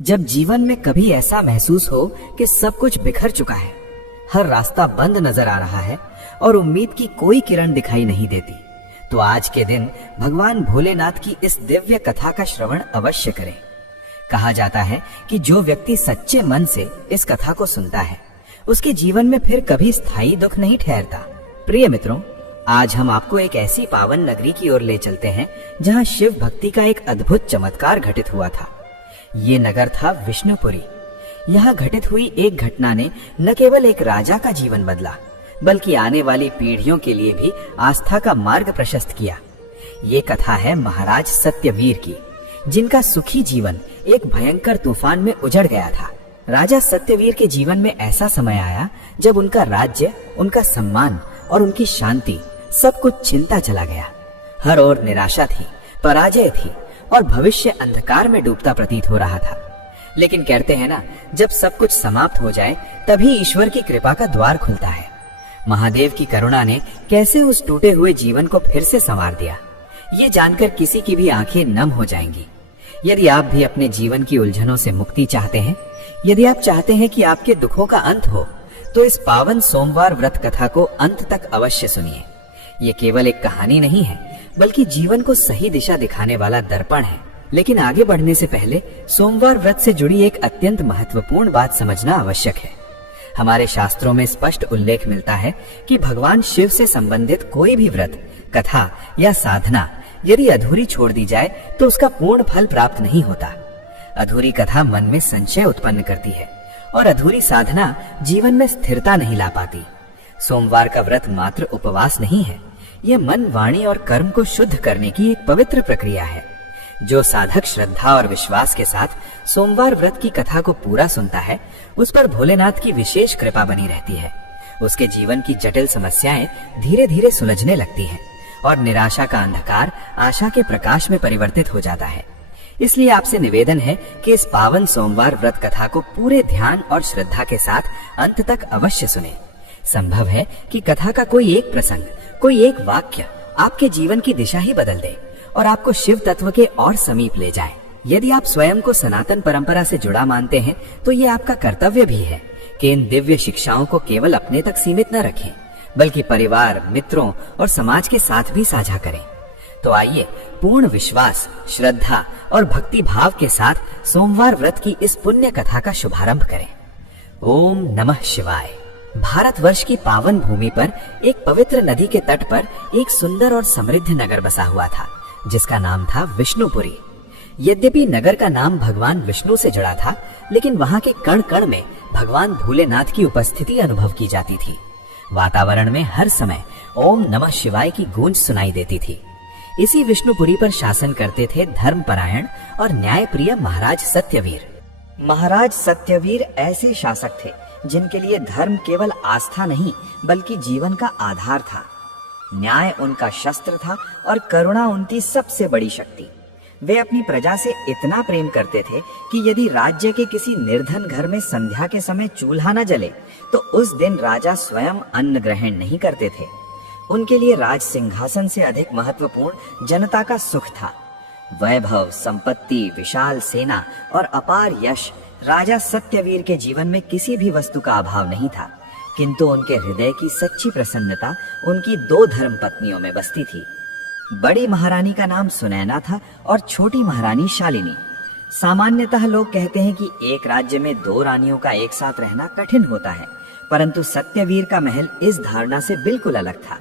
जब जीवन में कभी ऐसा महसूस हो कि सब कुछ बिखर चुका है, हर रास्ता बंद नजर आ रहा है और उम्मीद की कोई किरण दिखाई नहीं देती, तो आज के दिन भगवान भोलेनाथ की इस दिव्य कथा का श्रवण अवश्य करें। कहा जाता है कि जो व्यक्ति सच्चे मन से इस कथा को सुनता है, उसके जीवन में फिर कभी स्थायी दुख नहीं ठहरता। प्रिय मित्रों, आज हम आपको एक ऐसी पावन नगरी की ओर ले चलते हैं जहां शिव भक्ति का एक अद्भुत चमत्कार घटित हुआ था। ये नगर था विष्णुपुरी। यहाँ घटित हुई एक घटना ने न केवल एक राजा का जीवन बदला, बल्कि आने वाली पीढ़ियों के लिए भी आस्था का मार्ग प्रशस्त किया। ये कथा है महाराज सत्यवीर की, जिनका सुखी जीवन एक भयंकर तूफान में उजड़ गया था। राजा सत्यवीर के जीवन में ऐसा समय आया जब उनका राज्य, उनका सम्मान और उनकी शांति सब कुछ छिनता चला गया। हर ओर निराशा थी, पराजय थी और भविष्य अंधकार में डूबता प्रतीत हो रहा था। लेकिन कहते हैं ना, जब सब कुछ समाप्त हो जाए तभी ईश्वर की कृपा का द्वार खुलता है। महादेव की करुणा ने कैसे उस टूटे हुए जीवन को फिर से संवार दिया, ये जानकर किसी की भी आंखें नम हो जाएंगी। यदि आप भी अपने जीवन की उलझनों से मुक्ति चाहते हैं, यदि आप चाहते हैं कि आपके दुखों का अंत हो, तो इस पावन सोमवार व्रत कथा को अंत तक अवश्य सुनिए। ये केवल एक कहानी नहीं है, बल्कि जीवन को सही दिशा दिखाने वाला दर्पण है। लेकिन आगे बढ़ने से पहले सोमवार व्रत से जुड़ी एक अत्यंत महत्वपूर्ण बात समझना आवश्यक है। हमारे शास्त्रों में स्पष्ट उल्लेख मिलता है कि भगवान शिव से संबंधित कोई भी व्रत, कथा या साधना यदि अधूरी छोड़ दी जाए तो उसका पूर्ण फल प्राप्त नहीं होता। अधूरी कथा मन में संशय उत्पन्न करती है और अधूरी साधना जीवन में स्थिरता नहीं ला पाती। सोमवार का व्रत मात्र उपवास नहीं है, यह मन, वाणी और कर्म को शुद्ध करने की एक पवित्र प्रक्रिया है। जो साधक श्रद्धा और विश्वास के साथ सोमवार व्रत की कथा को पूरा सुनता है, उस पर भोलेनाथ की विशेष कृपा बनी रहती है। उसके जीवन की जटिल समस्याएं धीरे धीरे सुलझने लगती हैं और निराशा का अंधकार आशा के प्रकाश में परिवर्तित हो जाता है। इसलिए आपसे निवेदन है कि इस पावन सोमवार व्रत कथा को पूरे ध्यान और श्रद्धा के साथ अंत तक अवश्य सुने। संभव है कि कथा का कोई एक प्रसंग, कोई एक वाक्य आपके जीवन की दिशा ही बदल दे और आपको शिव तत्व के और समीप ले जाए। यदि आप स्वयं को सनातन परंपरा से जुड़ा मानते हैं, तो ये आपका कर्तव्य भी है कि इन दिव्य शिक्षाओं को केवल अपने तक सीमित न रखें, बल्कि परिवार, मित्रों और समाज के साथ भी साझा करें। तो आइए पूर्ण विश्वास, श्रद्धा और भक्ति भाव के साथ सोमवार व्रत की इस पुण्य कथा का शुभारंभ करें। ओम नमः शिवाय। भारतवर्ष की पावन भूमि पर एक पवित्र नदी के तट पर एक सुंदर और समृद्ध नगर बसा हुआ था, जिसका नाम था विष्णुपुरी। यद्यपि नगर का नाम भगवान विष्णु से जुड़ा था, लेकिन वहाँ के कण कण में भगवान भोलेनाथ की उपस्थिति अनुभव की जाती थी। वातावरण में हर समय ओम नमः शिवाय की गूंज सुनाई देती थी। इसी विष्णुपुरी पर शासन करते थे धर्मपरायण और न्यायप्रिय महाराज सत्यवीर। महाराज सत्यवीर ऐसे शासक थे जिनके लिए धर्म केवल आस्था नहीं, बल्कि जीवन का आधार था। न्याय उनका शस्त्र था और करुणा उनकी सबसे बड़ी शक्ति। वे अपनी प्रजा से इतना प्रेम करते थे कि यदि राज्य के किसी निर्धन घर में संध्या के समय चूल्हा न जले, तो उस दिन राजा स्वयं अन्न ग्रहण नहीं करते थे। उनके लिए राज सिंहासन से अधिक महत्वपूर्ण जनता का सुख था। वैभव, संपत्ति, विशाल सेना और अपार यश राजा सत्यवीर के जीवन में किसी भी वस्तु का अभाव नहीं था, किंतु उनके हृदय की सच्ची प्रसन्नता उनकी 2 धर्म पत्नियों में बसती थी। बड़ी महारानी का नाम सुनैना था और छोटी महारानी शालिनी। सामान्यतः लोग कहते हैं कि एक राज्य में 2 रानियों का एक साथ रहना कठिन होता है, परंतु सत्यवीर का महल इस धारणा से बिल्कुल अलग था।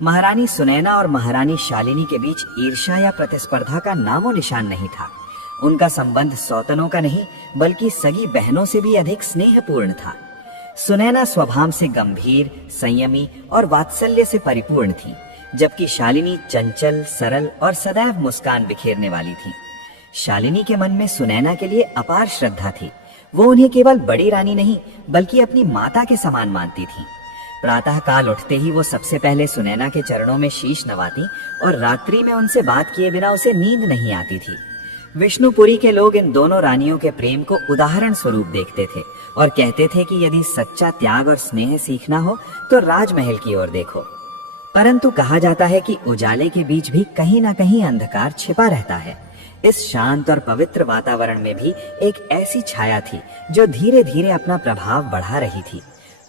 महारानी सुनैना और महारानी शालिनी के बीच ईर्ष्या या प्रतिस्पर्धा का नामो निशान नहीं था। उनका संबंध सौतनों का नहीं, बल्कि सगी बहनों से भी अधिक स्नेहपूर्ण था। सुनैना स्वभाव से गंभीर, संयमी और वात्सल्य से परिपूर्ण थी, जबकि शालिनी चंचल, सरल और सदैव मुस्कान बिखेरने वाली थी। शालिनी के मन में सुनैना के लिए अपार श्रद्धा थी। वो उन्हें केवल बड़ी रानी नहीं, बल्कि अपनी माता के समान मानती थी। प्रातः काल उठते ही वो सबसे पहले सुनैना के चरणों में शीश नवाती और रात्रि में उनसे बात किए बिना उसे नींद नहीं आती थी। विष्णुपुरी के लोग इन दोनों रानियों के प्रेम को उदाहरण स्वरूप देखते थे और कहते थे कि यदि सच्चा त्याग और स्नेह सीखना हो तो राजमहल की ओर देखो। परंतु कहा जाता है कि उजाले के बीच भी कहीं ना कहीं अंधकार छिपा रहता है। इस शांत और पवित्र वातावरण में भी एक ऐसी छाया थी जो धीरे धीरे अपना प्रभाव बढ़ा रही थी।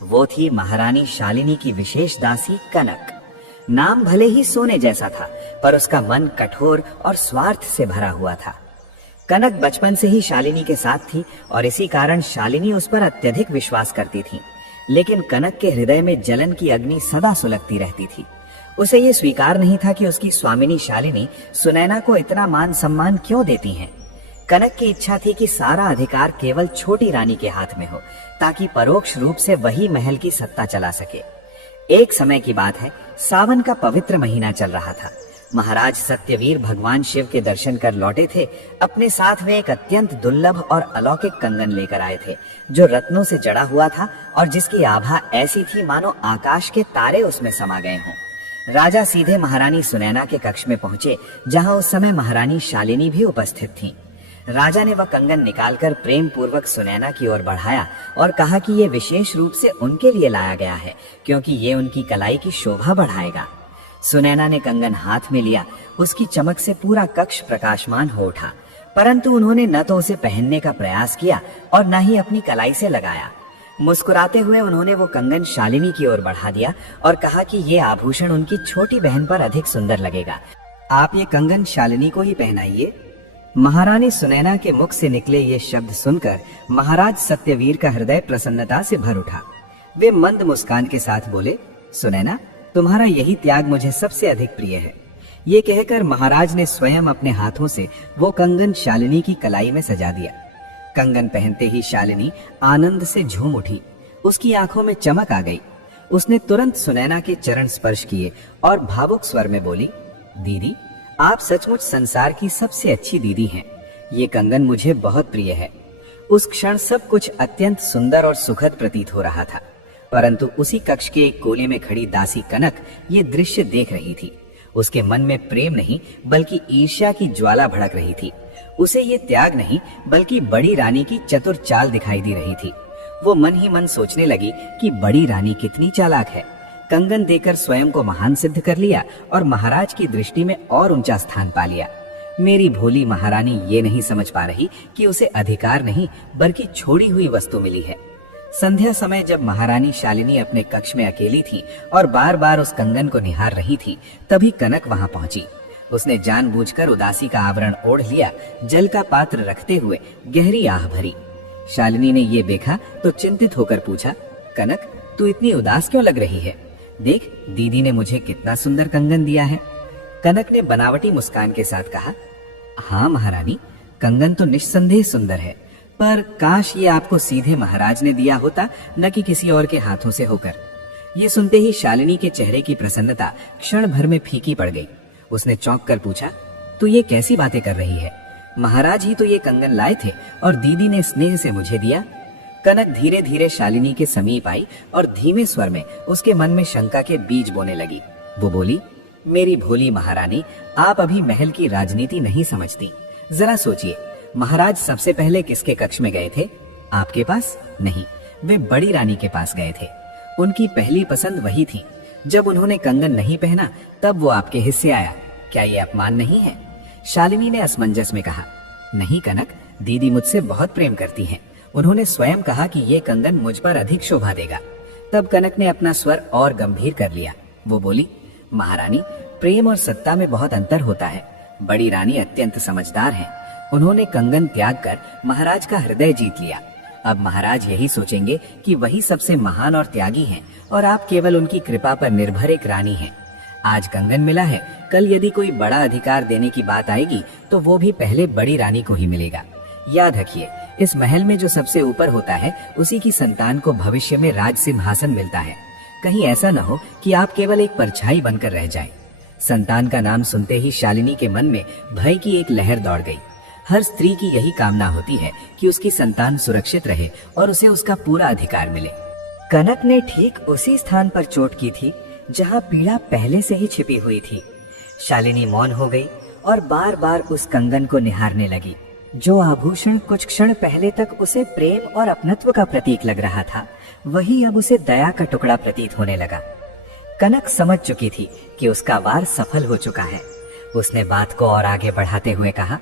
वो थी महारानी शालिनी की विशेष दासी कनक। नाम भले ही सोने जैसा था, पर उसका मन कठोर और स्वार्थ से भरा हुआ था। कनक बचपन से ही शालिनी के साथ थी और इसी कारण शालिनी उस पर अत्यधिक विश्वास करती थी। लेकिन कनक के हृदय में जलन की अग्नि सदा सुलगती रहती थी। उसे ये स्वीकार नहीं था कि उसकी स्वामिनी शालिनी सुनैना को इतना मान सम्मान क्यों देती हैं। कनक की इच्छा थी कि सारा अधिकार केवल छोटी रानी के हाथ में हो, ताकि परोक्ष रूप से वही महल की सत्ता चला सके। एक समय की बात है, सावन का पवित्र महीना चल रहा था। महाराज सत्यवीर भगवान शिव के दर्शन कर लौटे थे। अपने साथ में एक अत्यंत दुर्लभ और अलौकिक कंगन लेकर आए थे, जो रत्नों से जड़ा हुआ था और जिसकी आभा ऐसी थी मानो आकाश के तारे उसमें समा गए हों। राजा सीधे महारानी सुनैना के कक्ष में पहुंचे, जहां उस समय महारानी शालिनी भी उपस्थित थीं। राजा ने वह कंगन निकालकर प्रेम पूर्वक सुनैना की ओर बढ़ाया और कहा कि ये विशेष रूप से उनके लिए लाया गया है, क्योंकि ये उनकी कलाई की शोभा बढ़ाएगा। सुनैना ने कंगन हाथ में लिया। उसकी चमक से पूरा कक्ष प्रकाशमान हो उठा, परंतु उन्होंने न तो उसे पहनने का प्रयास किया और न ही अपनी कलाई से लगाया। मुस्कुराते हुए उन्होंने वो कंगन शालिनी की ओर बढ़ा दिया और कहा कि ये आभूषण उनकी छोटी बहन पर अधिक सुंदर लगेगा। आप ये कंगन शालिनी को ही पहनाइए। महारानी सुनैना के मुख से निकले ये शब्द सुनकर महाराज सत्यवीर का हृदय प्रसन्नता से भर उठा। वे मंद मुस्कान के साथ बोले, सुनैना, तुम्हारा यही त्याग मुझे सबसे अधिक प्रिय है। ये कहकर महाराज ने स्वयं अपने हाथों से वो कंगन शालिनी की कलाई में सजा दिया। कंगन पहनते ही शालिनी आनंद से झूम उठी। उसकी आंखों में चमक आ गई। उसने तुरंत सुनैना के चरण स्पर्श किए और भावुक स्वर में बोली, दीदी, आप सचमुच संसार की सबसे अच्छी दीदी हैं। ये कंगन मुझे बहुत प्रिय है। उस क्षण सब कुछ अत्यंत सुंदर और सुखद प्रतीत हो रहा था, परंतु उसी कक्ष के एक कोने में खड़ी दासी कनक ये दृश्य देख रही थी। उसके मन में प्रेम नहीं बल्कि ईर्ष्या की ज्वाला भड़क रही थी। उसे ये त्याग नहीं बल्कि बड़ी रानी की चतुर चाल दिखाई दे रही थी। वो मन ही मन सोचने लगी कि बड़ी रानी कितनी चालाक है। कंगन देकर स्वयं को महान सिद्ध कर लिया और महाराज की दृष्टि में और ऊंचा स्थान पा लिया। मेरी भोली महारानी ये नहीं समझ पा रही कि उसे अधिकार नहीं बल्कि छोड़ी हुई वस्तु मिली है। संध्या समय जब महारानी शालिनी अपने कक्ष में अकेली थी और बार बार उस कंगन को निहार रही थी, तभी कनक वहां पहुंची। उसने जानबूझकर उदासी का आवरण ओढ़ लिया, जल का पात्र रखते हुए गहरी आह भरी। शालिनी ने ये देखा तो चिंतित होकर पूछा, कनक, तू इतनी उदास क्यों लग रही है? देख, दीदी ने मुझे कितना सुंदर कंगन दिया है। कनक ने बनावटी मुस्कान के साथ कहा, हाँ महारानी, कंगन तो निस्संदेह सुंदर है, पर काश ये आपको सीधे महाराज ने दिया होता, न कि किसी और के हाथों से होकर। ये सुनते ही शालिनी के चेहरे की प्रसन्नता क्षण भर में फीकी पड़ गई। उसने चौंक कर पूछा, तू ये कैसी बातें कर रही है? महाराज ही तो ये कंगन लाए थे और दीदी ने स्नेह से मुझे दिया। कनक धीरे धीरे शालिनी के समीप आई और धीमे स्वर में उसके मन में शंका के बीज बोने लगी। वो बोली, मेरी भोली महारानी, आप अभी महल की राजनीति नहीं समझती। जरा सोचिए, महाराज सबसे पहले किसके कक्ष में गए थे? आपके पास नहीं, वे बड़ी रानी के पास गए थे। उनकी पहली पसंद वही थी। जब उन्होंने कंगन नहीं पहना तब वो आपके हिस्से आया। क्या ये अपमान नहीं है? शालिनी ने असमंजस में कहा, नहीं कनक, दीदी मुझसे बहुत प्रेम करती हैं। उन्होंने स्वयं कहा कि ये कंगन मुझ पर अधिक शोभा देगा। तब कनक ने अपना स्वर और गंभीर कर लिया। वो बोली, महारानी, प्रेम और सत्ता में बहुत अंतर होता है। बड़ी रानी अत्यंत समझदार है। उन्होंने कंगन त्याग कर महाराज का हृदय जीत लिया। अब महाराज यही सोचेंगे कि वही सबसे महान और त्यागी हैं और आप केवल उनकी कृपा पर निर्भर एक रानी हैं। आज कंगन मिला है, कल यदि कोई बड़ा अधिकार देने की बात आएगी तो वो भी पहले बड़ी रानी को ही मिलेगा। याद रखिए, इस महल में जो सबसे ऊपर होता है उसी की संतान को भविष्य में राज सिंहासन मिलता है। कहीं ऐसा न हो कि आप केवल एक परछाई बनकर रह जाएं। संतान का नाम सुनते ही शालिनी के मन में भय की एक लहर दौड़ गई। हर स्त्री की यही कामना होती है कि उसकी संतान सुरक्षित रहे और उसे उसका पूरा अधिकार मिले। कनक ने ठीक उसी स्थान पर चोट की थी जहां पीड़ा पहले से ही छिपी हुई थी। शालिनी मौन हो गई और बार बार उस कंगन को निहारने लगी। जो आभूषण कुछ क्षण पहले तक उसे प्रेम और अपनत्व का प्रतीक लग रहा था, वही अब उसे दया का टुकड़ा प्रतीत होने लगा। कनक समझ चुकी थी कि उसका वार सफल हो चुका है। उसने बात को और आगे बढ़ाते हुए कहा,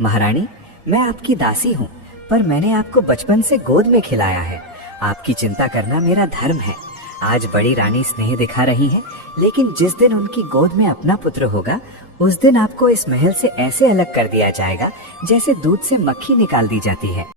महारानी, मैं आपकी दासी हूँ, पर मैंने आपको बचपन से गोद में खिलाया है। आपकी चिंता करना मेरा धर्म है। आज बड़ी रानी स्नेह दिखा रही है, लेकिन जिस दिन उनकी गोद में अपना पुत्र होगा, उस दिन आपको इस महल से ऐसे अलग कर दिया जाएगा जैसे दूध से मक्खी निकाल दी जाती है।